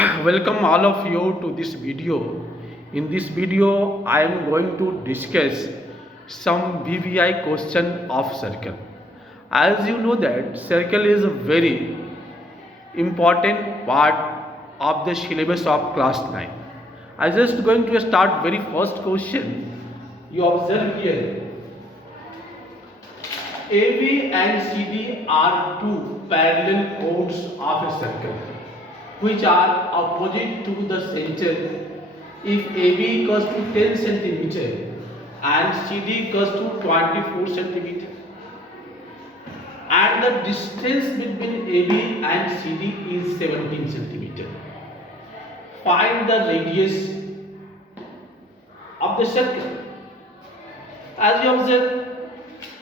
Welcome all of you to this video. In this video, I am going to discuss some VVI question of circle. As you know that circle is a very important part of the syllabus of class 9. I just going to start very first question. You observe here AB and CD are two parallel chords of a circle which are opposite to the center. If AB equals to 10 centimeter and CD equals to 24 centimeter, and the distance between AB and CD is 17 centimeter. Find the radius of the circle. As you observe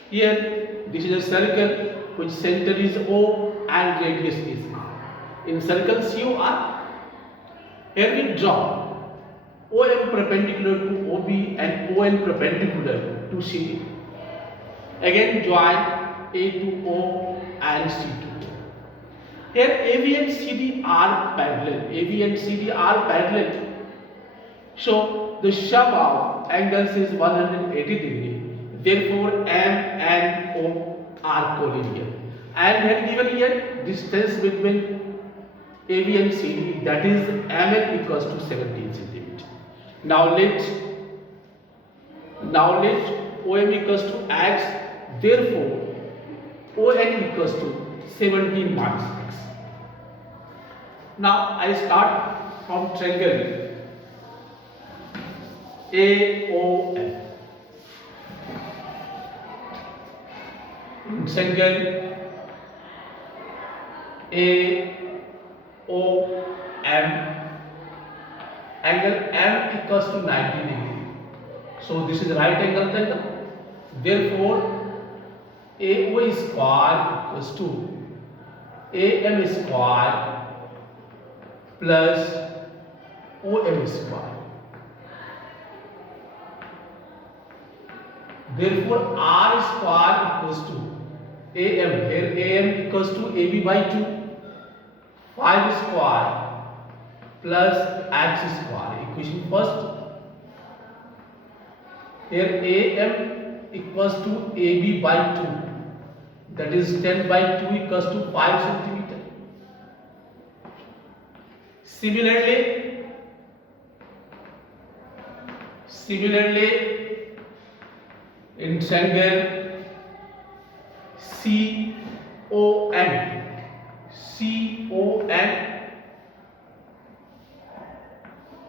here, this is a circle which center is O and radius is R. In circle COR, here we draw OM perpendicular to OB and ON perpendicular to CD. Again join A to O and C to O. Here AB and CD are parallel. AB and CD are parallel. So the sum of angles is 180 degree. Therefore M and O are collinear. And here given here distance between AB and CD, that is MN equals to 17 centimeter. Now let OM equals to X. Therefore ON equals to 17 minus X. Now I start from triangle AOM. Triangle AOM, angle M equals to 90 degree. So this is right angle triangle. Therefore AO square equals to AM square plus OM square. Therefore R square equals to AM. Here AM equals to AB by 2. 5 square plus X square. Equation first. Here AM equals to AB by 2. That is 10 by 2 equals to 5 centimeter. Similarly, in triangle CON,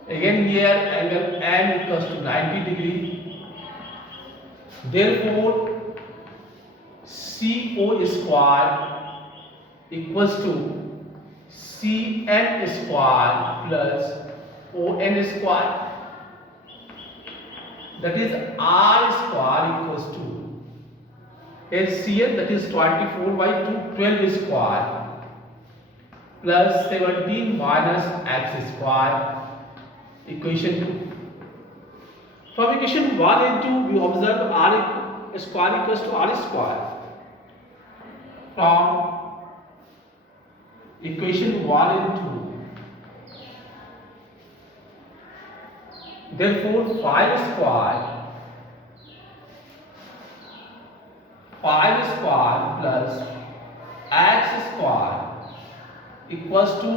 again here angle M equals to 90 degree. Therefore CO square equals to CN square plus ON square. That is R square equals to HCl, that is 24 by 2, 12 square plus 17 minus X square. Equation 2. From equation 1 and 2, we observe R square equals to R square. From equation 1 and 2, therefore 5 square plus X square equals to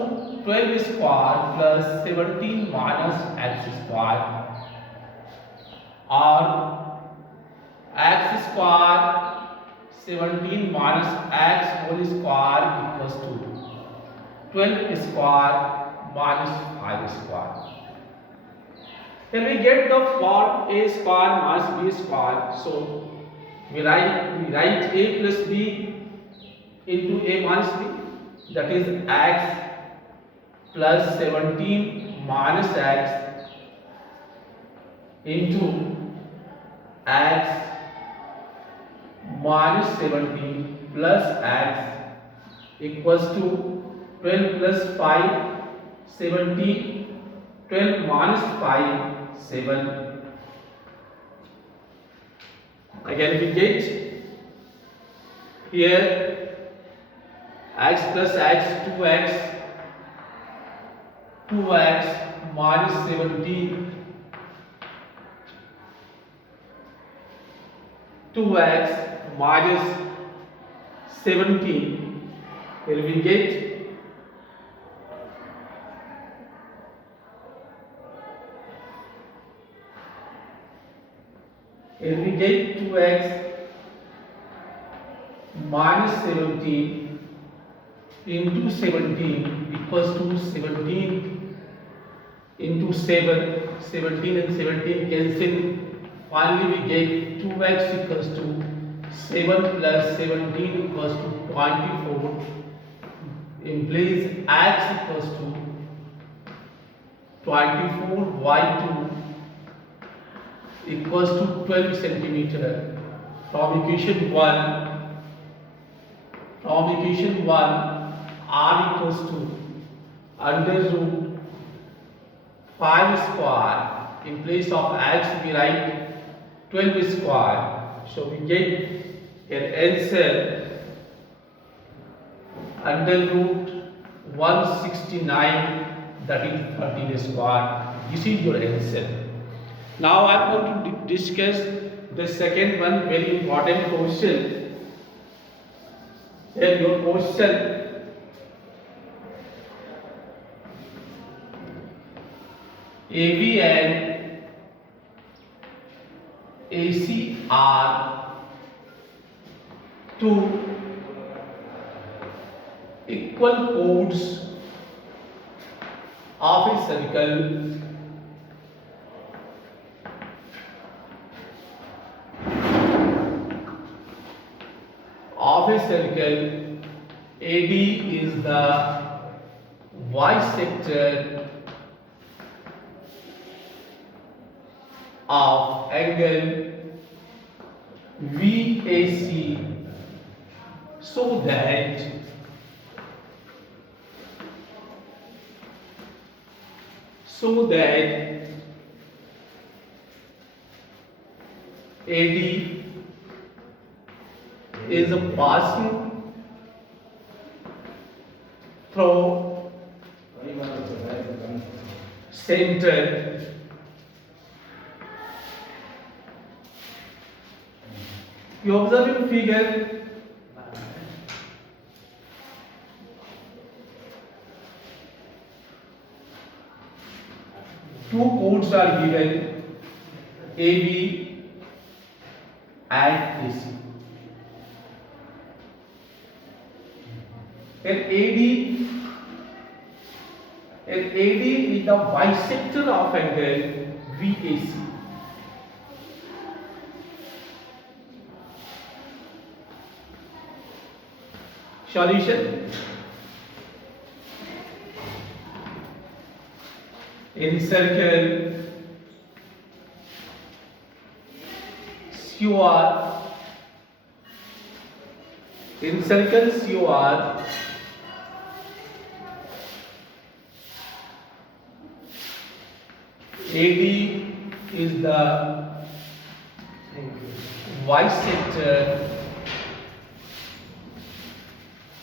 12 square plus 17 minus X square, or X square 17 minus X whole square equals to 12 square minus 5 square. Then we get the form A square minus B square. So we write A plus B into A minus B. That is X plus 17 minus X into X minus 17 plus X equals to 12 plus 5, 17, 12 minus 5, 7. Again we get here x plus x 2x 2x minus 17, 2x minus 17, here we get here we get 2x minus 17 into 17 equals to 17 into 7, 17 and 17 cancel. Finally we get 2x equals to 7 plus 17 equals to 24, implies x equals to 24 y2 equals to 12 centimeter. From equation 1 r equals to under root 5 square. In place of x we write 12 square. So we get an answer under root 169, that is 13 square. This is your answer. Now I am going to discuss the second one, very important question. Here your question: AB and AC are two equal chords of a circle AD is the bisector of angle VAC, so that AD is passing through center you observe in figure two chords are given, AB and AC. And AD is the bisector of angle VAC. Solution: in circle COR AD is the bisector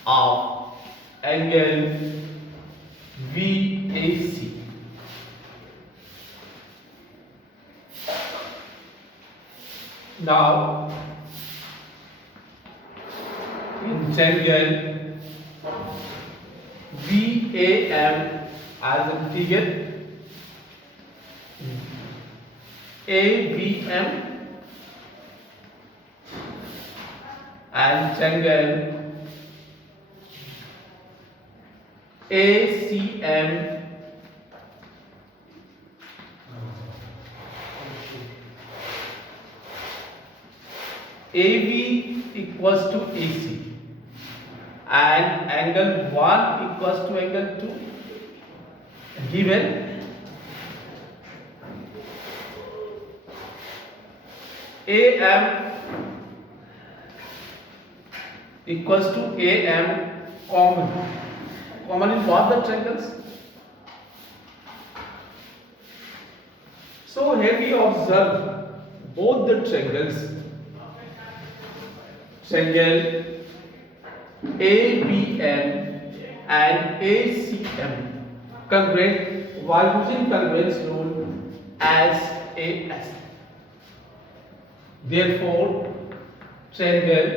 of angle VAC. Now, in triangle VAM as a figure, ABM and triangle ACM AB equals to AC and angle 1 equals to angle 2 given AM equals to AM common in both the triangles. So here we observe both the triangles, triangle ABM and ACM congruent. while using congruence rule as AS. Therefore, triangle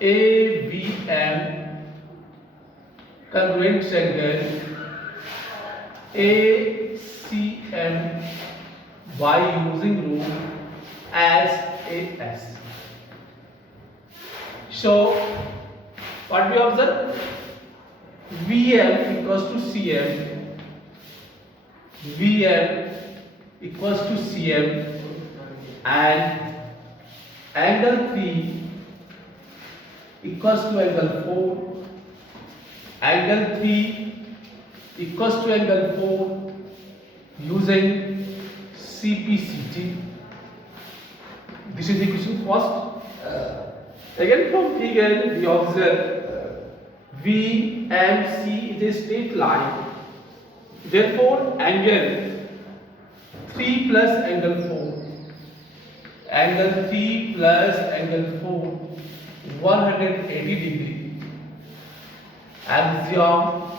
ABM congruent triangle ACM by using rule as AS. So, what we observe? VM equals to CM, VM equals to CM, and angle 3 equals to angle 4, angle 3 equals to angle 4 using CPCT. This is equation first. Again from figure we observe VMC is a straight line. Therefore, angle 3 plus angle 4, angle 3 plus angle 4, 180 degree. Axiom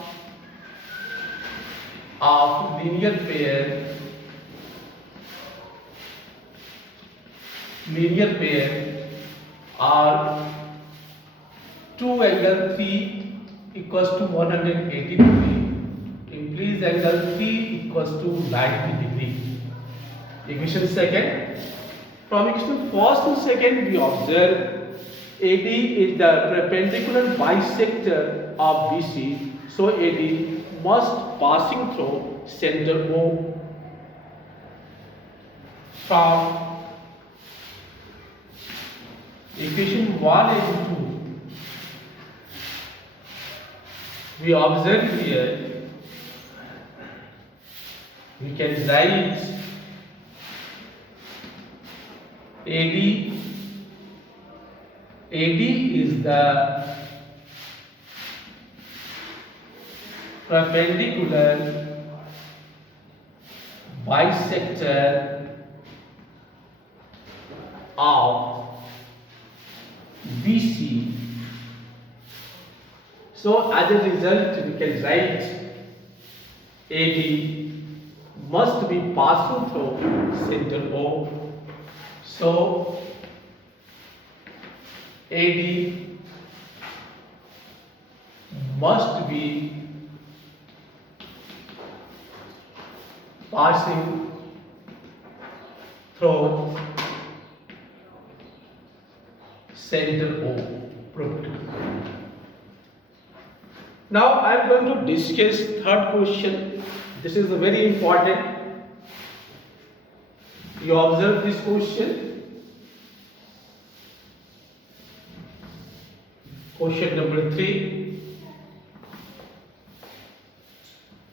of linear pair are 2 angle 3 equals to 180 degree implies angle 3 equals to 90 degree. Equation second. From equation first to second we observe AD is the perpendicular bisector of BC. So AD must passing through center O. From equation 1 and 2 we observe here, we can write AD is the perpendicular bisector of BC. So as a result we can write AD must be passing through center O. So AD must be passing through center O. Now I am going to discuss third question. This is very important. You observe this question. Question number 3.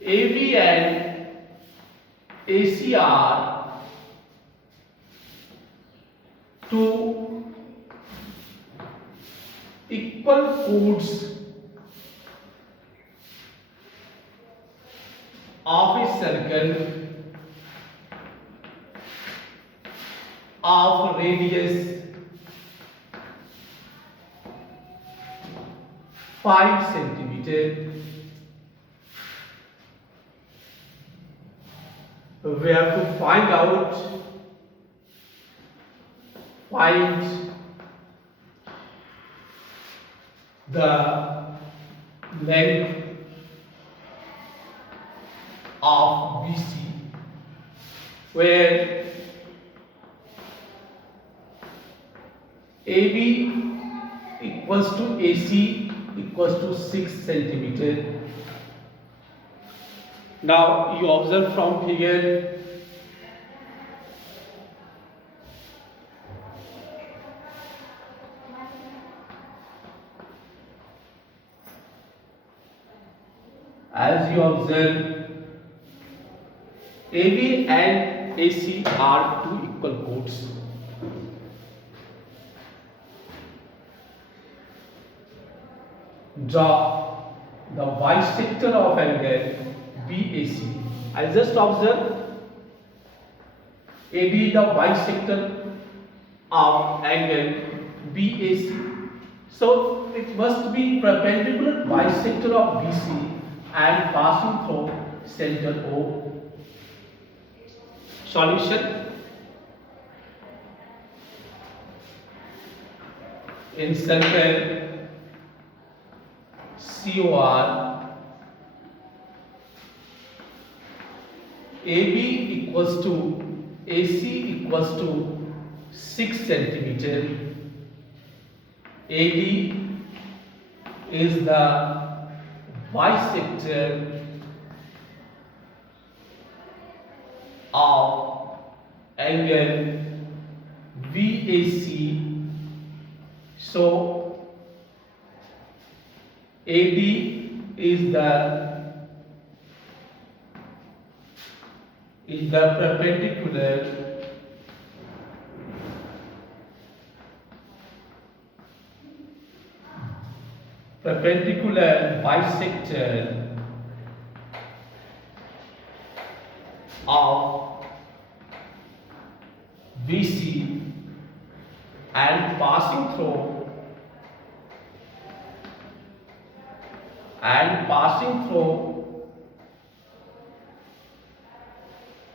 AB and AC are two equal chords of a circle of radius 5 centimeter. We have to find the length of BC, where AB equals to AC equals to 6 centimeter. Now you observe from figure as you observe AB and AC are two equal chords. Draw the bisector of angle BAC. I just observe AB the bisector of angle BAC. So it must be perpendicular bisector of BC and passing through center O. Solution. In circle COR, AB equals to AC equals to 6 centimeter. AD is the bisector of angle VAC. So AD is the perpendicular bisector of BC and passing through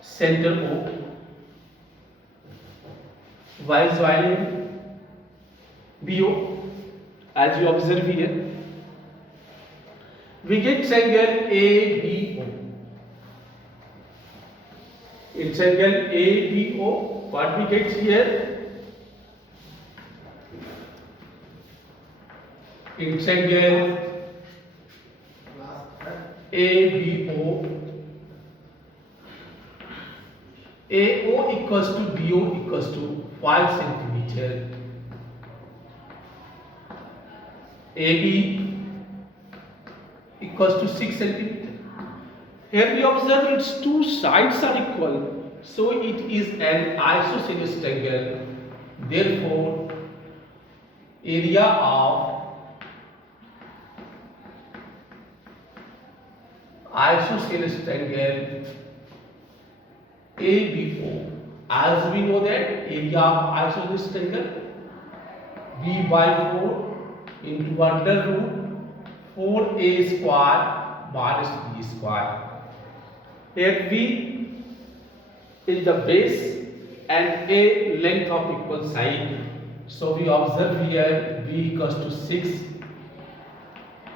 center O, while joining BO. As you observe here, we get triangle ABO. In triangle ABO, what we get here? In triangle ABO, AO equals to BO equals to 5 centimeter. AB equals to 6 centimeter. Here we observe its two sides are equal, so it is an isosceles triangle. Therefore, area of isosceles triangle ABO. As we know that area of isosceles triangle B by 4 into under root 4a square minus b square. Here b is the base and a length of equal side. So we observe here b equals to 6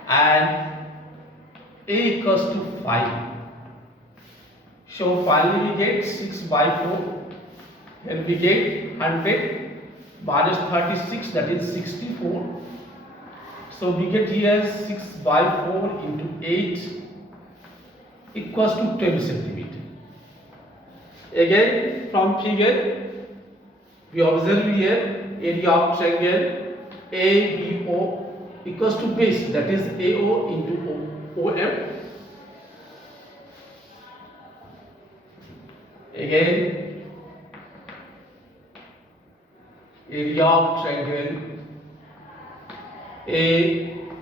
and a equals to 5. So finally we get 6 by 4. Here we get 100 minus 36, that is 64. So we get here 6 by 4 into 8 equals to 12 centimeter. Again from figure we observe here area of triangle ABO equals to base, that is AO into OM. Again area of triangle AVO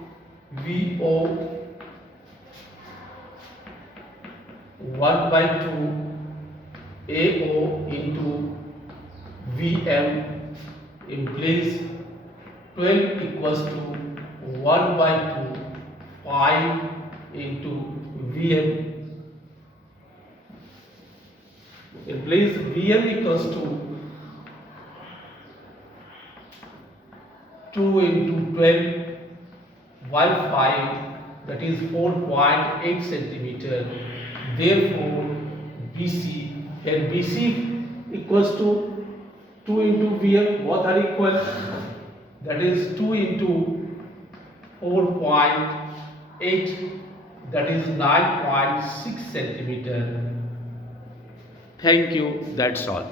1 by 2 AO into VM implies 12 equals to 1 by 2 5 into VM implies VM equals to 2 into 12 while 5, that is 4.8 centimeter. Therefore BC, here BC equals to 2 into VM, both are equal, that is 2 into 4.8, that is 9.6 centimeter. Thank you, that's all.